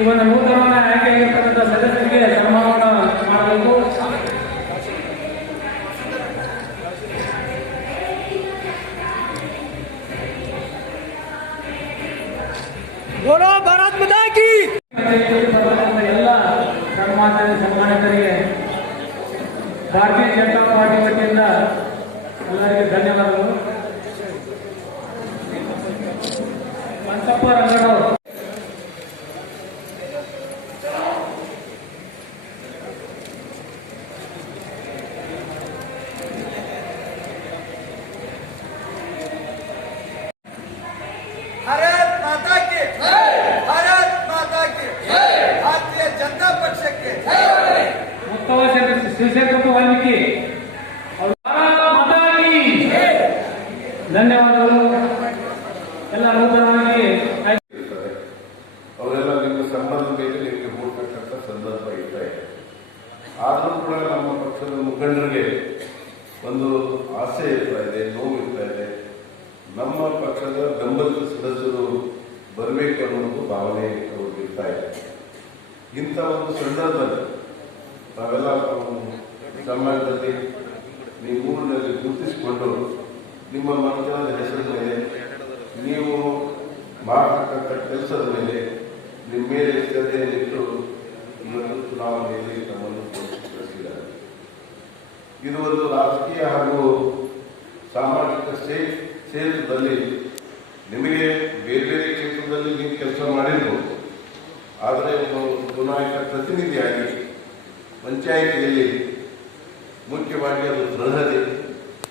ಇವನ ಒಂದು ನೂತನವನ್ನ ಆಯ್ಕೆ ಆಗಿರ್ತಕ್ಕಂಥ ಸದಸ್ಯರಿಗೆ ಸನ್ಮಾನವನ್ನು ಮಾಡಬೇಕು. ಬೋಲೋ ಭಾರತ್ ಎಲ್ಲ ಸನ್ಮಾನಿತ ಸನ್ಮಾನಿತರಿಗೆ ಭಾರತೀಯ ಜನತಾ ಪಾರ್ಟಿ ವತಿಯಿಂದ ಎಲ್ಲರಿಗೂ ಧನ್ಯವಾದಗಳು. ಮಂಟಪ್ಪ ರಂಗನವರು ನೂತನವಾಗಿ ಅವರೆಲ್ಲ ನಿಮ್ಮ ಸಂಬಂಧ ಮೇಲೆ ನಿಮಗೆ ಸಂದರ್ಭ ಇರ್ತಾ ಇದೆ ಆದರೂ ಕೂಡ ನಮ್ಮ ಪಕ್ಷದ ಮುಖಂಡರಿಗೆ ಒಂದು ಆಸೆ ಇರ್ತಾ ಇದೆ, ನೋವು ಇರ್ತಾ ಇದೆ. ನಮ್ಮ ಪಕ್ಷದ ಬೆಂಬಲಿತ ಸದಸ್ಯರು ಬರಬೇಕು ಅನ್ನೋ ಭಾವನೆ ಇರ್ತಾ ಇದೆ. ಇಂಥ ಒಂದು ಸಂದರ್ಭದಲ್ಲಿ ತಾವೆಲ್ಲ ತಾವು ಸಮಾಜದಲ್ಲಿ ನೀವು ಊರಿನಲ್ಲಿ ಗುರುತಿಸಿಕೊಂಡು ನಿಮ್ಮ ಮಕ್ಕಳ ಹೆಸರಿನ ಮೇಲೆ ನೀವು ಮಾಡತಕ್ಕಂಥ ಕೆಲಸದ ಮೇಲೆ ನಿಮ್ಮ ಮೇಲೆ ಇಟ್ಟು ಇವತ್ತು ಚುನಾವಣೆಯಲ್ಲಿ ನಮ್ಮನ್ನು ಇದು ಒಂದು ರಾಜಕೀಯ ಹಾಗೂ ಸಾಮಾಜಿಕ ಸೇ ಕ್ಷೇತ್ರದಲ್ಲಿ ನಿಮಗೆ ಬೇರೆ ಬೇರೆ ಕ್ಷೇತ್ರದಲ್ಲಿ ನೀವು ಕೆಲಸ ಮಾಡಿರ್ಬೋದು. ಆದರೆ ಚುನಾಯಿತ ಪ್ರತಿನಿಧಿಯಾಗಿ ಪಂಚಾಯಿತಿಯಲ್ಲಿ ಮುಖ್ಯವಾಗಿ ಅದು ಬೃಹದೆ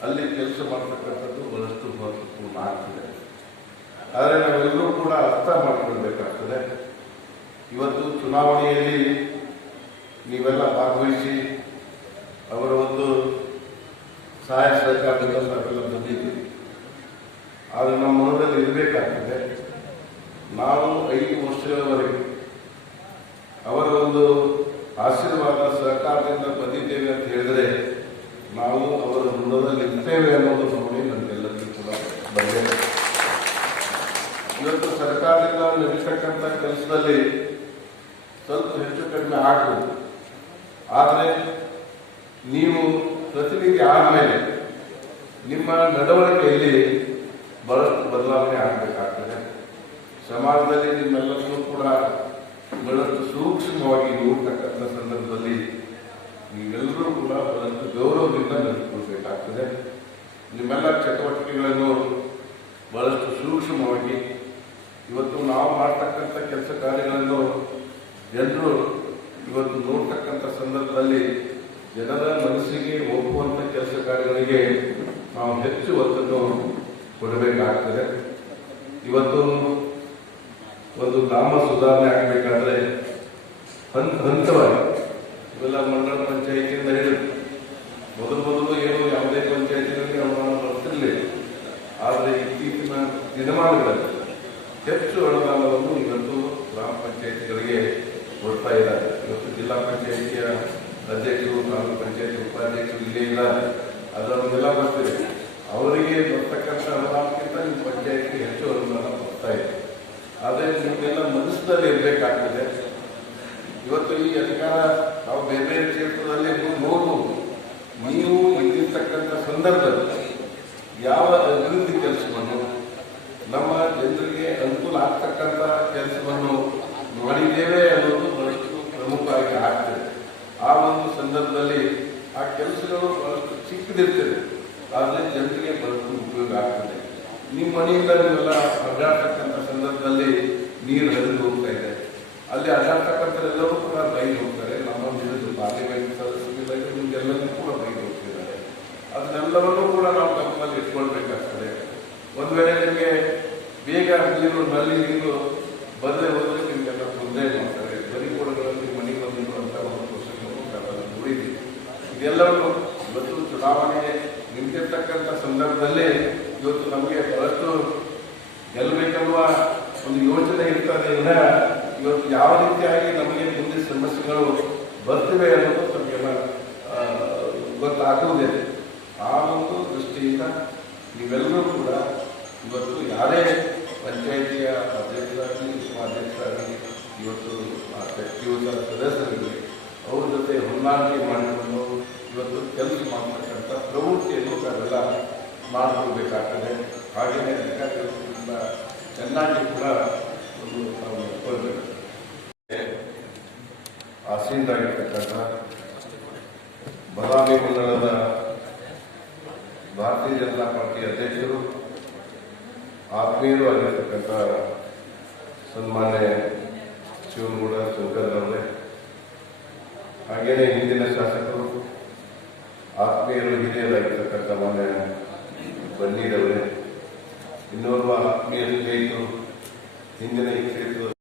ಅಲ್ಲಿ ಕೆಲಸ ಮಾಡತಕ್ಕಂಥದ್ದು ಬಹಳಷ್ಟು ಮಹತ್ವಪೂರ್ಣ ಆಗ್ತದೆ. ಆದರೆ ನಾವೆಲ್ಲರೂ ಕೂಡ ಅರ್ಥ ಮಾಡಿಕೊಳ್ಬೇಕಾಗ್ತದೆ. ಇವತ್ತು ಚುನಾವಣೆಯಲ್ಲಿ ನೀವೆಲ್ಲ ಭಾಗವಹಿಸಿ ಅವರ ಒಂದು ಸಹಾಯ ಸಹಕಾರದಿಂದ ನಾವೆಲ್ಲ ಬಂದಿದ್ದೀವಿ ಆದರೆ ನಮ್ಮ ಮನದಲ್ಲಿ ಇರಬೇಕಾಗ್ತದೆ. ನಾವು ಐದು ವರ್ಷಗಳವರೆಗೆ ಅವರ ಒಂದು ಆಶೀರ್ವಾದ ಸಹಕಾರದಿಂದ ಬಂದಿದ್ದೇವೆ ಅಂತ ಹೇಳಿದ್ರೆ ನಾವು ಅವರ ಋಣದಲ್ಲಿ ಇರ್ತೇವೆ ಅನ್ನೋದು ನೋಡಿ ನಮಗೆಲ್ಲರಿಗೂ ಕೂಡ ಬಂದಿದೆ ಇವತ್ತು ಸರ್ಕಾರದಿಂದ ನಡೀತಕ್ಕಂಥ ಕೆಲಸದಲ್ಲಿ ಸ್ವಲ್ಪ ಹೆಚ್ಚು ಕಡಿಮೆ ಆಗ್ಬೋದು ಆದರೆ ನೀವು ಪ್ರತಿನಿಧಿ ಆದಮೇಲೆ ನಿಮ್ಮ ನಡವಳಿಕೆಯಲ್ಲಿ ಬಹಳಷ್ಟು ಬದಲಾವಣೆ ಆಗಬೇಕಾಗ್ತದೆ? ಸಮಾಜದಲ್ಲಿ ನಿಮ್ಮೆಲ್ಲರನ್ನೂ ಕೂಡ ಬಹಳಷ್ಟು ಸೂಕ್ಷ್ಮವಾಗಿ ನೋಡ್ತಕ್ಕಂಥ ಸಂದರ್ಭದಲ್ಲಿ ನೀವೆಲ್ಲರೂ ಕೂಡ ಬಹಳಷ್ಟು ಗೌರವದಿಂದ ನಡೆದುಕೊಳ್ಬೇಕಾಗ್ತದೆ. ನಿಮ್ಮೆಲ್ಲ ಚಟುವಟಿಕೆಗಳನ್ನು ಬಹಳಷ್ಟು ಸೂಕ್ಷ್ಮವಾಗಿ ಇವತ್ತು ನಾವು ಮಾಡ್ತಕ್ಕಂಥ ಕೆಲಸ ಕಾರ್ಯಗಳನ್ನು ಜನರು ಇವತ್ತು ನೋಡ್ತಕ್ಕಂಥ ಸಂದರ್ಭದಲ್ಲಿ ಜನರ ಮನಸ್ಸಿಗೆ ಒಪ್ಪುವಂತ ಕೆಲಸ ಕಾರ್ಯಗಳಿಗೆ ನಾವು ಹೆಚ್ಚು ಒತ್ತನ್ನು ಕೊಡಬೇಕಾಗ್ತದೆ. ಇವತ್ತು ಒಂದು ಗ್ರಾಮ ಸುಧಾರಣೆ ಆಗಬೇಕಾದ್ರೆ ಹಂತ ಹಂತವಾಗಿ ಇವೆಲ್ಲ ಮಂಡಳ ಪಂಚಾಯಿತಿಯಿಂದ ಹೇಳಿ ಮೊದಲು ಮೊದಲು ಏನು ಯಾವುದೇ ಪಂಚಾಯಿತಿಗಳಿಗೆ ಅನುದಾನ ಬರ್ತಿರಲಿಲ್ಲ ಆದರೆ ಇತ್ತೀಚಿನ ದಿನಮಾನಗಳಲ್ಲಿ ಹೆಚ್ಚು ಅನುದಾನವನ್ನು ಇವತ್ತು ಗ್ರಾಮ ಪಂಚಾಯಿತಿಗಳಿಗೆ ಕೊಡ್ತಾ ಇದ್ದಾರೆ. ಇವತ್ತು ಜಿಲ್ಲಾ ಪಂಚಾಯಿತಿಯ ಅಧ್ಯಕ್ಷರು ತಾಲೂಕು ಪಂಚಾಯತಿ ಉಪಾಧ್ಯಕ್ಷರು ಇಲ್ಲೇ ಇಲ್ಲ ಅದರಲ್ಲೆಲ್ಲ ಬರ್ತೇವೆ. ಅವರಿಗೆ ಬರ್ತಕ್ಕಂಥ ಅನುದಾನಕ್ಕಿಂತ ನಿಮ್ಮ ಪಂಚಾಯತಿಗೆ ಹೆಚ್ಚು ಅನುದಾನ ಬರ್ತಾ ಇದೆ. ಆದರೆ ನಿಮಗೆಲ್ಲ ಮನಸ್ಸಿನಲ್ಲಿ ಇರಬೇಕಾಗ್ತದೆ. ಇವತ್ತು ಈ ಅಧಿಕಾರ ನಾವು ಬೇರೆ ಬೇರೆ ಕ್ಷೇತ್ರದಲ್ಲಿ ನೀವು ನೋಡ್ಬೋದು. ನೀವು ಇಲ್ಲಿರ್ತಕ್ಕಂಥ ಸಂದರ್ಭದಲ್ಲಿ ಯಾವ ಅಭಿವೃದ್ಧಿ ಕೆಲಸವನ್ನು ನಮ್ಮ ಜನರಿಗೆ ಅನುಕೂಲ ಆಗ್ತಕ್ಕಂಥ ಕೆಲಸವನ್ನು ಮಾಡಿದ್ದೇವೆ ಅನ್ನೋದು ಬಹಳಷ್ಟು ಪ್ರಮುಖವಾಗಿ ಆಗ್ತದೆ ಆ ಒಂದು ಸಂದರ್ಭದಲ್ಲಿ ಆ ಕೆಲಸಗಳು ಚಿಕ್ಕದಿರ್ತದೆ ಆದರೆ ಜನರಿಗೆ ಉಪಯೋಗ ಆಗ್ತದೆ. ನಿಮ್ಮ ಮನೆಯಿಂದ ನೀವೆಲ್ಲ ಅಡ್ಡಾಡ್ತಕ್ಕಂಥ ಸಂದರ್ಭದಲ್ಲಿ ನೀರು ಹರಿದು ಹೋಗ್ತಾ ಇದೆ. ಅಲ್ಲಿ ಅಡ್ಡಾಡ್ತಕ್ಕಂಥರೆಲ್ಲರೂ ಕೂಡ ಬೈದು ಹೋಗ್ತಾರೆ. ನಮ್ಮ ವಿರುದ್ಧ ಪಾರ್ಲಿಮೆಂಟ್ ಸದಸ್ಯರಿದ್ದಾರೆ ನಿಮ್ಗೆಲ್ಲರೂ ಕೂಡ ಬೈದು ಹೋಗ್ತಿದ್ದಾರೆ. ಅದನ್ನೆಲ್ಲವನ್ನೂ ಕೂಡ ನಾವು ಗಮನದಲ್ಲಿ ಇಟ್ಕೊಳ್ಬೇಕಾಗ್ತದೆ. ಒಂದು ವೇಳೆ ನಿಮಗೆ ಬೇಗ ನೀರು, ನಲ್ಲಿ ನೀರು ಬರದೆ ಸಂದರ್ಭದಲ್ಲಿ ಇವತ್ತು ನಮಗೆ ಬಹಳಷ್ಟು ಗೆಲ್ಲಬೇಕೆಂಬ ಒಂದು ಯೋಚನೆ ಇರ್ತದೆ ಇವತ್ತು ಯಾವ ರೀತಿಯಾಗಿ ನಮಗೆ ಮುಂದೆ ಸಮಸ್ಯೆಗಳು ಬರ್ತಿವೆ ಅನ್ನೋದು ನಮಗೆಲ್ಲ ಗೊತ್ತಾಗುವುದಿಲ್ಲ ಆ ಒಂದು ದೃಷ್ಟಿಯಿಂದ ನೀವೆಲ್ಲರೂ ಕೂಡ ಇವತ್ತು ಯಾರೇ ಪಂಚಾಯಿತಿಯ ಅಧ್ಯಕ್ಷರಾಗಲಿ, ಉಪಾಧ್ಯಕ್ಷರಾಗಲಿ, ಇವತ್ತು ಆ ಶಕ್ತಿಯುತ ಸದಸ್ಯರಿಗೆ ಅವ್ರ ಜೊತೆ ಹೊಂದಾಣಿಕೆ ಮಾಡಿಕೊಂಡು ಇವತ್ತು ಕೆಲಸ ಮಾಡ್ತಕ್ಕಂಥ ಪ್ರವೃತ್ತಿಯನ್ನು ತಾವೆಲ್ಲ ಮಾಡಿಕೊಳ್ಬೇಕಾಗ್ತದೆ ಹಾಗೆಯೇ ಅಧಿಕಾರಿಗಳು ತುಂಬ ಚೆನ್ನಾಗಿ ಕೂಡ ಒಂದು ನಾವು ಕೊಡಬೇಕು. ಆಸೀನರಾಗಿರ್ತಕ್ಕಂಥ ಬದಾಮಿ ಮಂಡಲದ ಭಾರತೀಯ ಜನತಾ ಪಾರ್ಟಿ ಅಧ್ಯಕ್ಷರು, ಆತ್ಮೀಯರು ಆಗಿರ್ತಕ್ಕಂಥ ಸನ್ಮಾನ್ಯ ಶಿವನಗೌಡ ಶಂಕರ್ರವರೇ ಹಾಗೆಯೇ ಹಿಂದಿನ ಶಾಸಕರು, ಆತ್ಮೀಯರು ಹಿರಿಯರಾಗಿರ್ತಕ್ಕಂಥ ಮಾನ್ಯ ಬನ್ನೀರವರೇ ಇನ್ನೋರ್ವ ಆತ್ಮೀಯ ಸ್ನೇಹಿತರು ಹಿಂದಿನ ಈ ಕ್ಷೇತ್ರದ